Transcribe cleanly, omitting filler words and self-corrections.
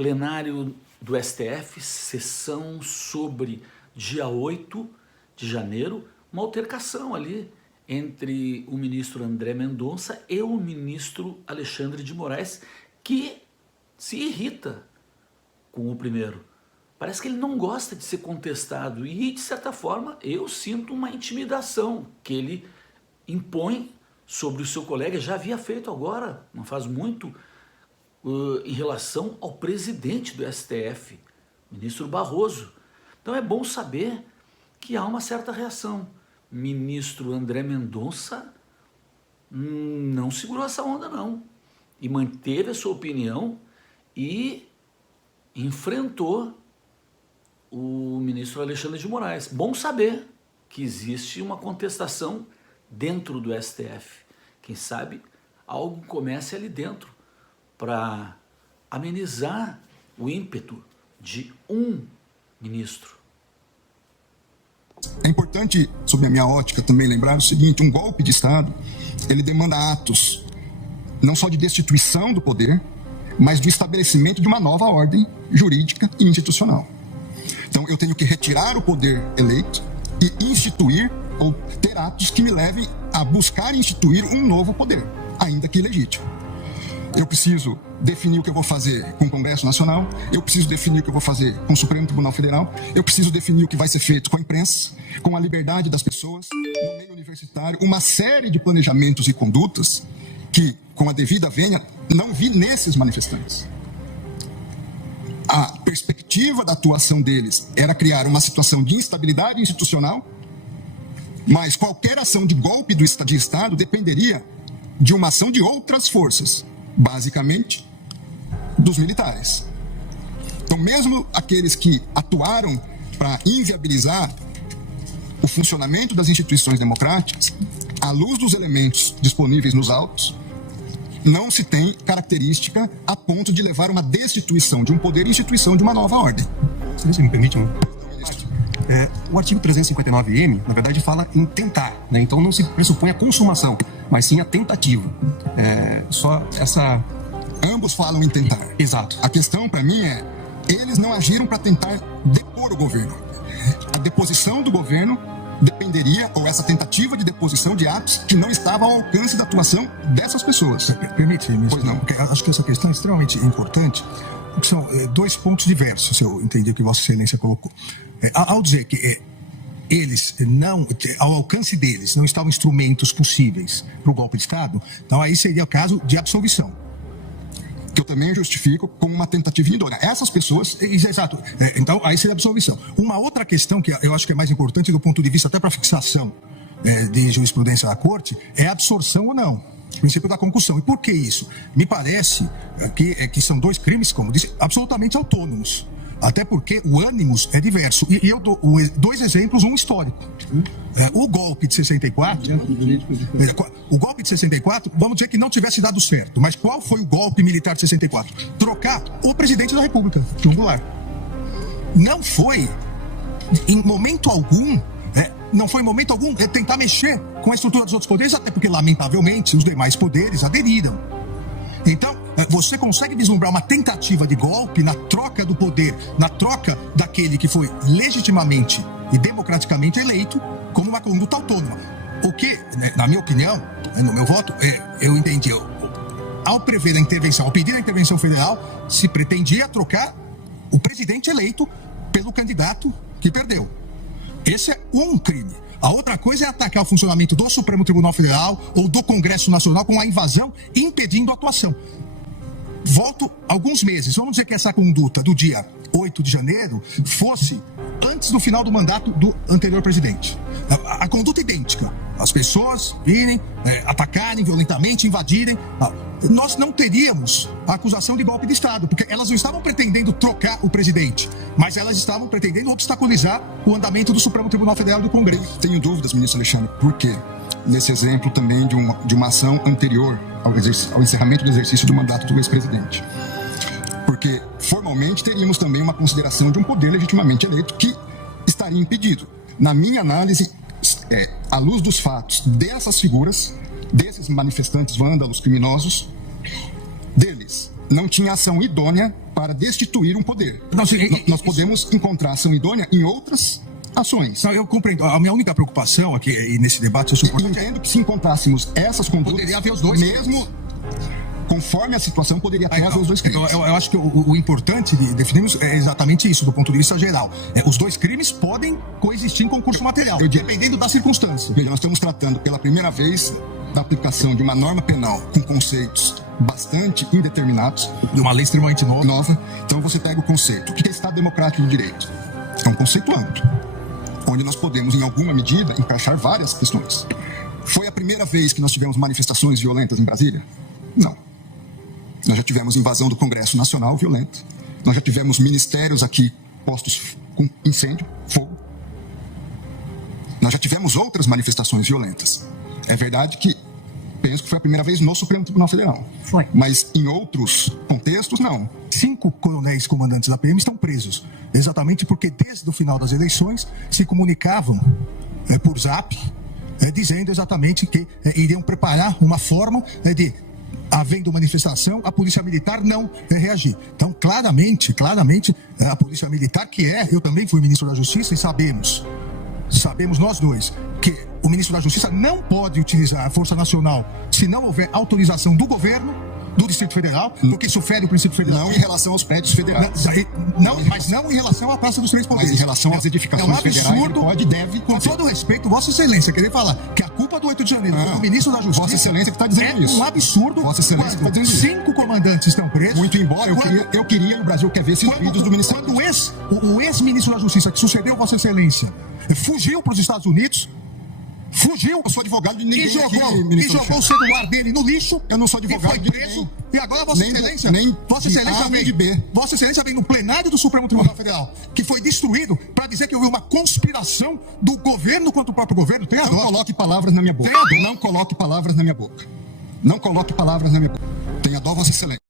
Plenário do STF, sessão sobre dia 8 de janeiro, uma altercação ali entre o ministro André Mendonça e o ministro Alexandre de Moraes, que se irrita com o primeiro. Parece que ele não gosta de ser contestado e, de certa forma, eu sinto uma intimidação que ele impõe sobre o seu colega, já havia feito agora, não faz muito, em relação ao presidente do STF, ministro Barroso. Então é bom saber que há uma certa reação. Ministro André Mendonça não segurou essa onda não, e manteve a sua opinião e enfrentou o ministro Alexandre de Moraes. Bom saber que existe uma contestação dentro do STF. Quem sabe algo comece ali dentro para amenizar o ímpeto de um ministro. É importante, sob a minha ótica, também lembrar o seguinte: um golpe de Estado, ele demanda atos não só de destituição do poder, mas do estabelecimento de uma nova ordem jurídica e institucional. Então eu tenho que retirar o poder eleito e instituir ou ter atos que me levem a buscar instituir um novo poder, ainda que ilegítimo. Eu preciso definir o que eu vou fazer com o Congresso Nacional, eu preciso definir o que eu vou fazer com o Supremo Tribunal Federal, eu preciso definir o que vai ser feito com a imprensa, com a liberdade das pessoas, no meio universitário, uma série de planejamentos e condutas que, com a devida vênia, não vi nesses manifestantes. A perspectiva da atuação deles era criar uma situação de instabilidade institucional, mas qualquer ação de golpe de Estado dependeria de uma ação de outras forças, basicamente dos militares. Então, mesmo aqueles que atuaram para inviabilizar o funcionamento das instituições democráticas, à luz dos elementos disponíveis nos autos, não se tem característica a ponto de levar uma destituição de um poder e instituição de uma nova ordem. Se você me permite, o artigo 359-M, na verdade, fala em tentar, né? Então não se pressupõe a consumação, mas sim a tentativa. Só essa... Ambos falam em tentar. Exato. A questão, para mim, é: eles não agiram para tentar depor o governo. A deposição do governo dependeria, ou essa tentativa de deposição, de atos que não estavam ao alcance da atuação dessas pessoas. Permite, ministro? Pois não. Porque acho que essa questão é extremamente importante, porque são dois pontos diversos, se eu entendi o que Vossa Excelência colocou. Ao dizer que eles não, ao alcance deles, não estavam instrumentos possíveis para o golpe de Estado, então aí seria o caso de absolvição. Que eu também justifico como uma tentativa indolora. Essas pessoas... Exato. Então, aí seria a absolvição. Uma outra questão que eu acho que é mais importante do ponto de vista até para fixação de jurisprudência da Corte é a absorção ou não. O princípio da concussão. E por que isso? Me parece que são dois crimes, como disse, absolutamente autônomos. Até porque o ânimos é diverso. E eu dou dois exemplos, um histórico. O golpe de 64... O golpe de 64, vamos dizer que não tivesse dado certo. Mas qual foi o golpe militar de 64? Trocar o presidente da República, João Goulart. Não foi, em momento algum... Não foi em momento algum tentar mexer com a estrutura dos outros poderes, até porque, lamentavelmente, os demais poderes aderiram. Então, você consegue vislumbrar uma tentativa de golpe na troca do poder, na troca daquele que foi legitimamente e democraticamente eleito, como uma conduta autônoma. O que, na minha opinião, no meu voto, eu entendi, ao prever a intervenção, ao pedir a intervenção federal, se pretendia trocar o presidente eleito pelo candidato que perdeu. Esse é um crime. A outra coisa é atacar o funcionamento do Supremo Tribunal Federal ou do Congresso Nacional com a invasão, impedindo a atuação. Volto alguns meses. Vamos dizer que essa conduta do dia 8 de janeiro fosse antes do final do mandato do anterior presidente. A conduta idêntica. As pessoas virem, atacarem violentamente, invadirem. Nós não teríamos a acusação de golpe de Estado, porque elas não estavam pretendendo trocar o presidente, mas elas estavam pretendendo obstaculizar o andamento do Supremo Tribunal Federal e do Congresso. Tenho dúvidas, ministro Alexandre, por quê? Nesse exemplo também de uma ação anterior ao encerramento do exercício do mandato do ex-presidente. Porque, formalmente, teríamos também uma consideração de um poder legitimamente eleito que estaria impedido. Na minha análise, à luz dos fatos dessas figuras, desses manifestantes vândalos criminosos, deles não tinha ação idônea para destituir um poder. Não, Nós podemos encontrar ação idônea em outras ações. Não, eu compreendo. A minha única preocupação aqui, e nesse debate, eu suporto Entendo que se encontrássemos essas condutas, poderia haver os dois. mesmo conforme a situação, poderia até haver os dois crimes. Então, eu acho que o importante de definirmos é exatamente isso, do ponto de vista geral. Os dois crimes podem coexistir em concurso material, dependendo da circunstância. Veja, nós estamos tratando pela primeira vez da aplicação de uma norma penal com conceitos bastante indeterminados, De uma lei extremamente nova. Então você pega o conceito. O que é Estado Democrático de Direito? É um conceito amplo, onde nós podemos, em alguma medida, encaixar várias questões. Foi a primeira vez que nós tivemos manifestações violentas em Brasília? Não. Nós já tivemos invasão do Congresso Nacional violenta. Nós já tivemos ministérios aqui postos com incêndio, fogo. Nós já tivemos outras manifestações violentas. É verdade que penso que foi a primeira vez no Supremo Tribunal Federal. Foi. Mas em outros contextos, não. 5 coronéis comandantes da PM estão presos, exatamente porque desde o final das eleições se comunicavam por zap, dizendo exatamente que iriam preparar uma forma de, havendo manifestação, a polícia militar não reagir. Então, claramente, a polícia militar, eu também fui ministro da Justiça e sabemos nós dois, que o ministro da Justiça não pode utilizar a Força Nacional se não houver autorização do governo, do Distrito Federal, porque isso fere o princípio federal. Não em relação aos prédios federais. Mas não em relação à Praça dos Três Poderes. Mas em relação às edificações federais, ele pode e deve. Com todo respeito, Vossa Excelência, querer falar que a culpa do 8 de janeiro foi do ministro da Justiça. Vossa Excelência que está dizendo isso. É um absurdo. Vossa Excelência que está dizendo isso. 5 comandantes estão presos. Muito embora, eu queria, e o Brasil quer ver esses vídeos do Ministério. Quando o ex-ministro da Justiça, que sucedeu Vossa Excelência, fugiu para os Estados Unidos, eu sou advogado de ninguém e jogou o celular dele no lixo. Eu não sou advogado e foi preso. ninguém. E agora Vossa Excelência, Vossa Excelência vem no plenário do Supremo Tribunal Federal, que foi destruído, para dizer que houve uma conspiração do governo contra o próprio governo. Tem a dó. Não coloque palavras na minha boca. Não coloque palavras na minha boca. Não coloque palavras na minha boca. Tenha dó, Vossa Excelência.